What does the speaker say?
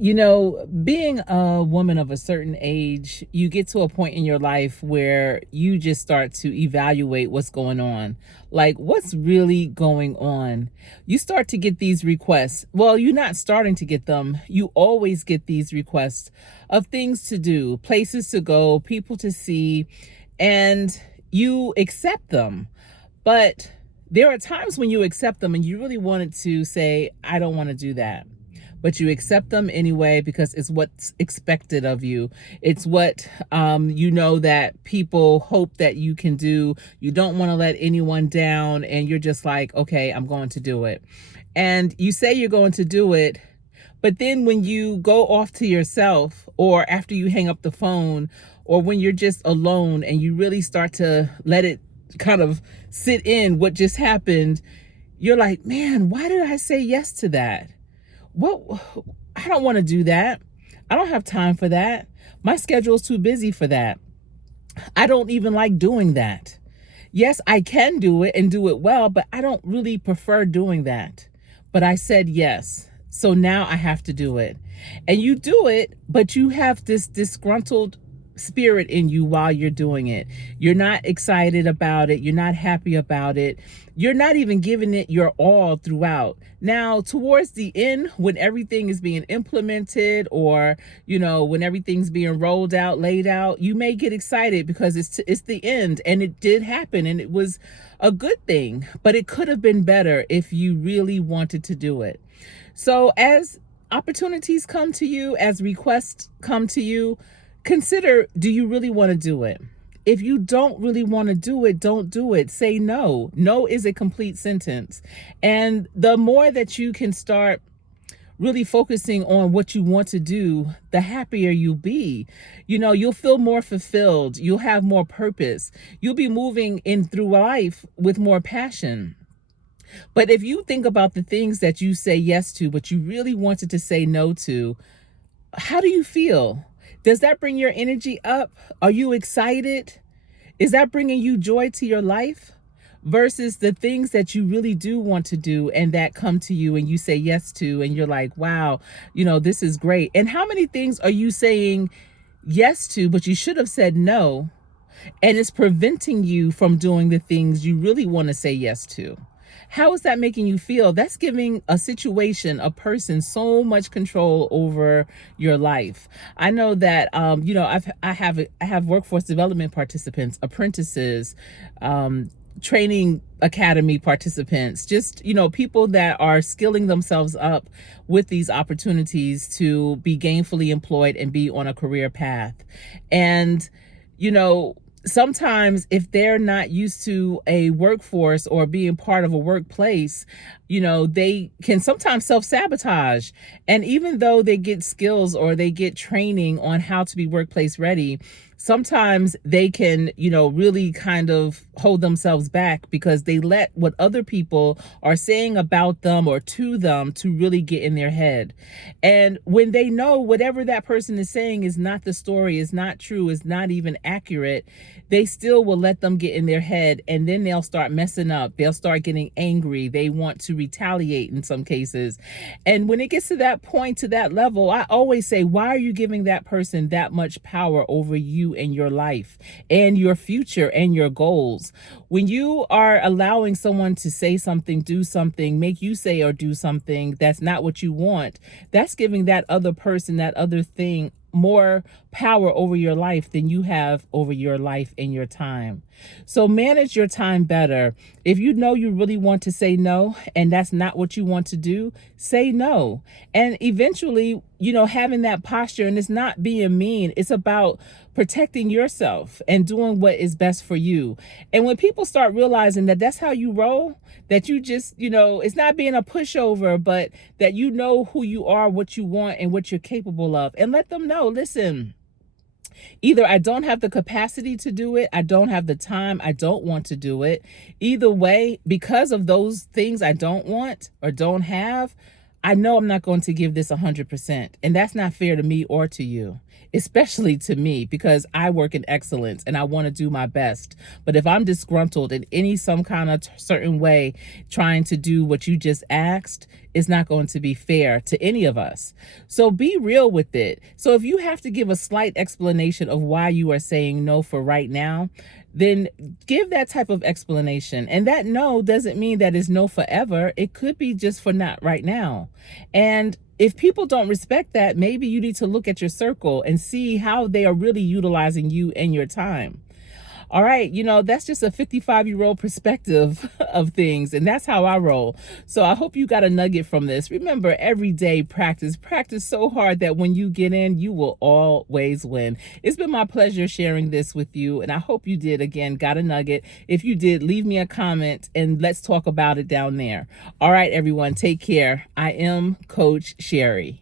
Being a woman of a certain age, you get to a point in your life where you just start to evaluate what's going on. Like, what's really going on? You start to get these requests. Well, you're not starting to get them. You always get these requests of things to do, places to go, people to see, and you accept them. But there are times when you accept them and you really wanted to say, I don't want to do that, but you accept them anyway because it's what's expected of you. It's what that people hope that you can do. You don't want to let anyone down, and you're just like, okay, I'm going to do it. And you say you're going to do it, but then when you go off to yourself, or after you hang up the phone, or when you're just alone and you really start to let it kind of sit in what just happened, you're like, man, why did I say yes to that? What? I don't want to do that. I don't have time for that. My schedule's too busy for that. I don't even like doing that. Yes, I can do it and do it well, but I don't really prefer doing that. But I said yes. So now I have to do it. And you do it, but you have this disgruntled spirit in you while you're doing it. You're not excited about it. You're not happy about it. You're not even giving it your all throughout. Now, towards the end, when everything is being implemented, or, when everything's being rolled out, laid out, you may get excited because it's the end, and it did happen, and it was a good thing, but it could have been better if you really wanted to do it. So as opportunities come to you, as requests come to you, consider, do you really want to do it? If you don't really want to do it, don't do it. Say no. No is a complete sentence. And the more that you can start really focusing on what you want to do, the happier you'll be. You'll feel more fulfilled. You'll have more purpose. You'll be moving in through life with more passion. But if you think about the things that you say yes to, but you really wanted to say no to, how do you feel? Does that bring your energy up? Are you excited? Is that bringing you joy to your life? Versus the things that you really do want to do and that come to you and you say yes to, and you're like, wow, this is great. And how many things are you saying yes to, but you should have said no, and it's preventing you from doing the things you really want to say yes to? How is that making you feel? That's giving a situation, a person, so much control over your life. I know that I have workforce development participants, apprentices, training academy participants, just people that are skilling themselves up with these opportunities to be gainfully employed and be on a career path. And sometimes if they're not used to a workforce or being part of a workplace, they can sometimes self-sabotage. And even though they get skills or they get training on how to be workplace ready, sometimes they can, really kind of hold themselves back because they let what other people are saying about them or to them to really get in their head. And when they know whatever that person is saying is not the story, is not true, is not even accurate, they still will let them get in their head, and then they'll start messing up. They'll start getting angry. They want to retaliate in some cases. And when it gets to that point, to that level, I always say, why are you giving that person that much power over you and your life and your future and your goals? When you are allowing someone to say something, do something, make you say or do something that's not what you want, that's giving that other person, that other thing, more power over your life than you have over your life and your time. So manage your time better. If you know you really want to say no and that's not what you want to do, say no. And eventually, having that posture, and it's not being mean, it's about protecting yourself and doing what is best for you. And when people start realizing that that's how you roll, that you just, it's not being a pushover, but that you know who you are, what you want, and what you're capable of, and let them know, listen, either I don't have the capacity to do it, I don't have the time, I don't want to do it. Either way, because of those things I don't want or don't have, I know I'm not going to give this 100%. And that's not fair to me or to you, especially to me, because I work in excellence and I want to do my best. But if I'm disgruntled in some kind of certain way, trying to do what you just asked, is not going to be fair to any of us. So be real with it. So if you have to give a slight explanation of why you are saying no for right now, then give that type of explanation. And that no doesn't mean that it's no forever. It could be just for not right now. And if people don't respect that, maybe you need to look at your circle and see how they are really utilizing you and your time. All right, that's just a 55-year-old perspective of things, and that's how I roll. So I hope you got a nugget from this. Remember, every day practice so hard that when you get in, you will always win. It's been my pleasure sharing this with you, and I hope you did, again, got a nugget. If you did, leave me a comment and let's talk about it down there. All right, everyone, take care. I am Coach Sherri.